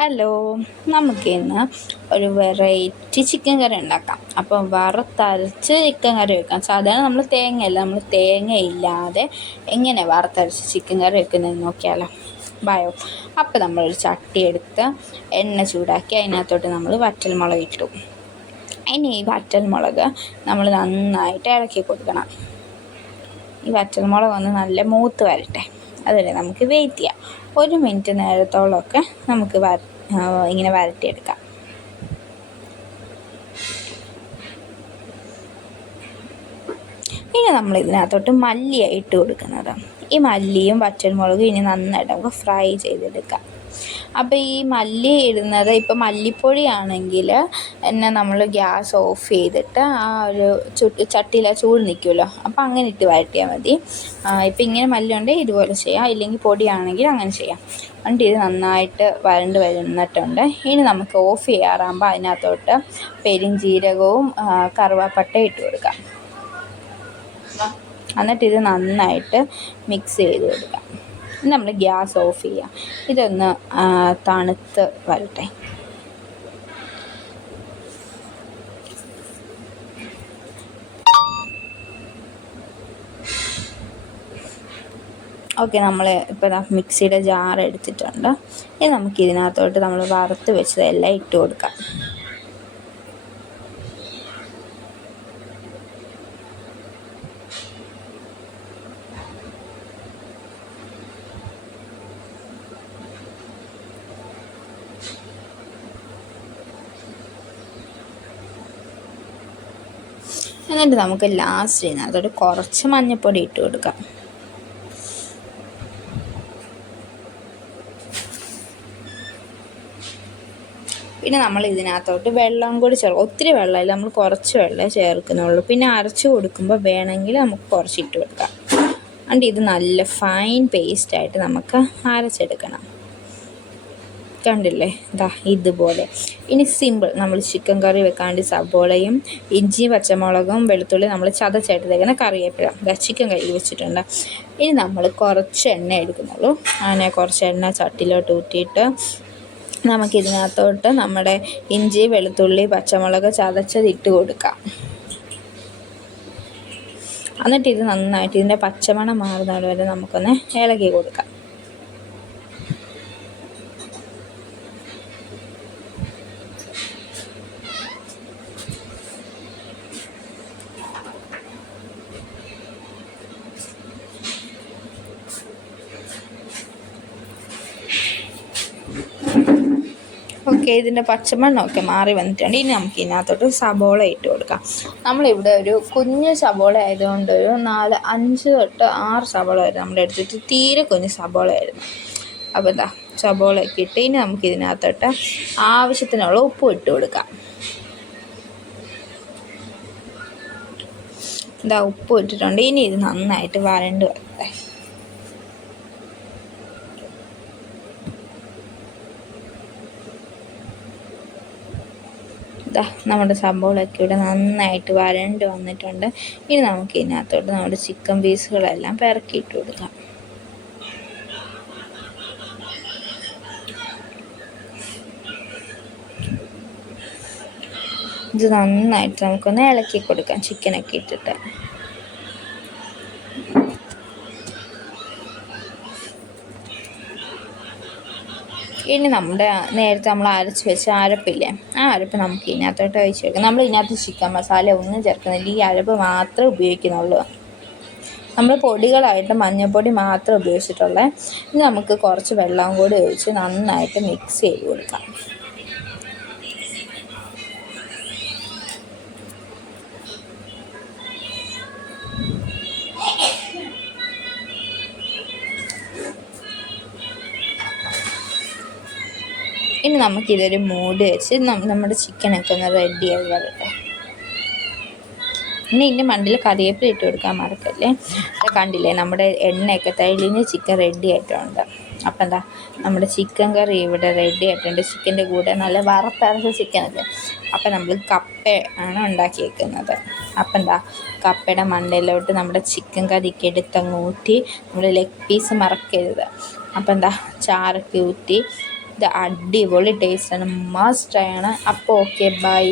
Hello, നമുക്കിന്ന് ഒരു variety chicken കറി ഉണ്ടാക്കാം. അപ്പം വറുത്തരച്ച് ചിക്കൻ കറി വെക്കാം. സാധാരണ നമ്മൾ തേങ്ങയില്ലാതെ എങ്ങനെ വറുത്തരച്ച് ചിക്കൻ കറി വെക്കുന്നതെന്ന് നോക്കിയാലോ. ബായോ. അപ്പം നമ്മളൊരു ചട്ടി എടുത്ത് എണ്ണ ചൂടാക്കി അതിനകത്തോട്ട് നമ്മൾ വറ്റൽമുളക് ഇട്ടു. ഇനി ഈ വറ്റൽമുളക് നമ്മൾ നന്നായിട്ട് ഇളക്കി കൊടുക്കണം. ഈ വറ്റൽമുളക് ഒന്ന് നല്ല മൂത്ത് വരട്ടെ, അതുവരെ നമുക്ക് വെയിറ്റ് ചെയ്യാം. 1 മിനിറ്റ് നേരത്തോളമൊക്കെ നമുക്ക് ഇങ്ങനെ വരട്ടിയെടുക്കാം. ഇനി നമ്മൾ ഇതിനകത്തോട്ട് മല്ലിയാണ് ഇട്ട് കൊടുക്കുന്നത്. ഈ മല്ലിയും വറ്റൽമുളകും ഇനി നന്നായിട്ട് നമുക്ക് ഫ്രൈ ചെയ്തെടുക്കാം. അപ്പോൾ ഈ മല്ലി ഇടുന്നത് ഇപ്പോൾ മല്ലിപ്പൊടിയാണെങ്കിൽ എന്നെ നമ്മൾ ഗ്യാസ് ഓഫ് ചെയ്തിട്ട് ആ ഒരു ചട്ടിയിൽ ചൂട് നിൽക്കുമല്ലോ, അപ്പോൾ അങ്ങനെ ഇട്ട് വഴറ്റിയാൽ മതി. ഇപ്പോൾ ഇങ്ങനെ മല്ലി ഉണ്ടെങ്കിൽ ഇതുപോലെ ചെയ്യാം, ഇല്ലെങ്കിൽ പൊടിയാണെങ്കിൽ അങ്ങനെ ചെയ്യാം. എന്നിട്ട് ഇത് നന്നായിട്ട് വരണ്ട് വരുന്നിട്ടുണ്ട്. ഇനി നമുക്ക് ഓഫ് ചെയ്യാറാകുമ്പോൾ അതിനകത്തോട്ട് പെരുംജീരകവും കറുവാപ്പട്ടയും ഇട്ട് കൊടുക്കാം. എന്നിട്ട് ഇത് നന്നായിട്ട് മിക്സ് ചെയ്ത് കൊടുക്കാം. നമ്മൾ ഗ്യാസ് ഓഫ് ചെയ്യാം. ഇതൊന്ന് തണുത്ത് വരട്ടെ. ഓക്കെ, നമ്മൾ ഇപ്പോൾ മിക്സിയുടെ ജാർ എടുത്തിട്ടുണ്ട്. ഇനി നമുക്ക് ഇതിനകത്തോട്ട് നമ്മൾ വറുത്ത് വെച്ചതെല്ലാം ഇട്ട് കൊടുക്കാം. എന്നിട്ട് നമുക്ക് ലാസ്റ്റ് ഇതിനകത്തോട്ട് കുറച്ച് മഞ്ഞൾപ്പൊടി ഇട്ട് കൊടുക്കാം. പിന്നെ നമ്മൾ ഇതിനകത്തോട്ട് വെള്ളം കൂടി ചേർക്കും. ഒത്തിരി വെള്ളമില്ല, നമ്മൾ കുറച്ച് വെള്ളമേ ചേർക്കുന്നുള്ളൂ. പിന്നെ അരച്ച് കൊടുക്കുമ്പോൾ വേണമെങ്കിൽ നമുക്ക് കുറച്ചിട്ട് കൊടുക്കാം. എന്നിട്ട് ഇത് നല്ല ഫൈൻ പേസ്റ്റായിട്ട് നമുക്ക് അരച്ചെടുക്കണം. കണ്ടില്ലേ, ഇതുപോലെ. ഇനി സിമ്പിൾ, നമ്മൾ ചിക്കൻ കറി വെക്കാണ്ട് സബോളയും ഇഞ്ചിയും പച്ചമുളകും വെളുത്തുള്ളി നമ്മൾ ചതച്ചെടുത്തേക്കുന്ന കറിവേപ്പില ചിക്കൻ കഴുകി വെച്ചിട്ടുണ്ട്. ഇനി നമ്മൾ കുറച്ച് എണ്ണ എടുക്കുന്നുള്ളൂ. അങ്ങനെ കുറച്ച് എണ്ണ ചട്ടിയിലോട്ട് ഊറ്റിയിട്ട് നമുക്കിതിനകത്തോട്ട് നമ്മുടെ ഇഞ്ചി വെളുത്തുള്ളി പച്ചമുളക് ചതച്ചത് ഇട്ട് കൊടുക്കാം. എന്നിട്ട് ഇത് നന്നായിട്ട് ഇതിൻ്റെ പച്ചമണം മാറുന്നത് വരെ നമുക്കൊന്ന് ഇളക്കി കൊടുക്കാം. ഓക്കെ, ഇതിൻ്റെ പച്ചമണ്ണമൊക്കെ മാറി വന്നിട്ടുണ്ട്. ഇനി നമുക്ക് ഇതിനകത്തോട്ട് സബോള ഇട്ട് കൊടുക്കാം. നമ്മളിവിടെ ഒരു കുഞ്ഞ് സബോള ആയതുകൊണ്ട് ഒരു 5 തൊട്ട് 6 സബോള വരെ നമ്മൾ എടുത്തിട്ട് തീരെ കുഞ്ഞ് സബോള ആയിരുന്നു. അപ്പോൾ സബോളയൊക്കെ ഇട്ട് ഇനി നമുക്ക് ഇതിനകത്തോട്ട് ആവശ്യത്തിനുള്ള ഉപ്പ് ഇട്ട് കൊടുക്കാം. ഉപ്പ് ഇട്ടിട്ടുണ്ട്. ഇനി ഇത് നന്നായിട്ട് വരണ്ട് വരട്ടെ. നമ്മുടെ സബോളയൊക്കെ ഇവിടെ നന്നായിട്ട് വരണ്ട് വന്നിട്ടുണ്ട്. ഇനി നമുക്ക് ഇതിനകത്തോട്ട് നമ്മുടെ ചിക്കൻ പീസുകളെല്ലാം പെരക്കിയിട്ട് കൊടുക്കാം. ഇത് നന്നായിട്ട് നമുക്കൊന്ന് ഇളക്കി കൊടുക്കാം ചിക്കനൊക്കെ ഇട്ടിട്ട്. ഇനി നേരത്തെ നമ്മൾ അരച്ച് വെച്ച അരപ്പില്ലേ, ആ അരപ്പ് നമുക്ക് ഇതിനകത്തോട്ട് ഒഴിച്ച് വെക്കാം. നമ്മൾ ഇതിനകത്ത് ചിക്കൻ മസാല ഒന്നും ചേർക്കുന്നില്ല, ഈ അരപ്പ് മാത്രമേ ഉപയോഗിക്കുന്നുള്ളൂ. നമ്മൾ പൊടികളായിട്ട് മഞ്ഞൾപ്പൊടി മാത്രം ഉപയോഗിച്ചിട്ടുള്ളത്. ഇനി നമുക്ക് കുറച്ച് വെള്ളം കൂടി ഒഴിച്ച് നന്നായിട്ട് മിക്സ് ചെയ്ത് കൊടുക്കാം. ഇനി നമുക്കിതൊരു മൂടി വെച്ച് നമ്മുടെ ചിക്കനൊക്കെ ഒന്ന് റെഡിയായി വരട്ടെ. ഇനി ഇതിൻ്റെ മണ്ടിൽ കറിവേപ്പില ഇട്ട് കൊടുക്കാൻ മറക്കല്ലേ. കണ്ടില്ലേ, നമ്മുടെ എണ്ണയൊക്കെ തെളിഞ്ഞ് ചിക്കൻ റെഡി ആയിട്ടുണ്ട്. അപ്പം നമ്മുടെ ചിക്കൻ കറി ഇവിടെ റെഡി ആയിട്ടുണ്ട്. ചിക്കൻ്റെ കൂടെ നല്ല വറുത്തരച്ച ചിക്കനൊക്കെ. അപ്പം നമ്മൾ കപ്പ ആണ് ഉണ്ടാക്കിയേക്കുന്നത്. അപ്പം കപ്പയുടെ മണ്ടയിലോട്ട് നമ്മുടെ ചിക്കൻ കറിക്ക് എടുത്തങ്ങ് ഊറ്റി നമ്മൾ ലെഗ് പീസ് മറക്കരുത്. അപ്പം ചാറൊക്കെ ഊറ്റി ഇത് അടിപൊളി ടേസ്റ്റാണ്, മസ്റ്റ് ആണ്. അപ്പോൾ ഓക്കെ ബൈ.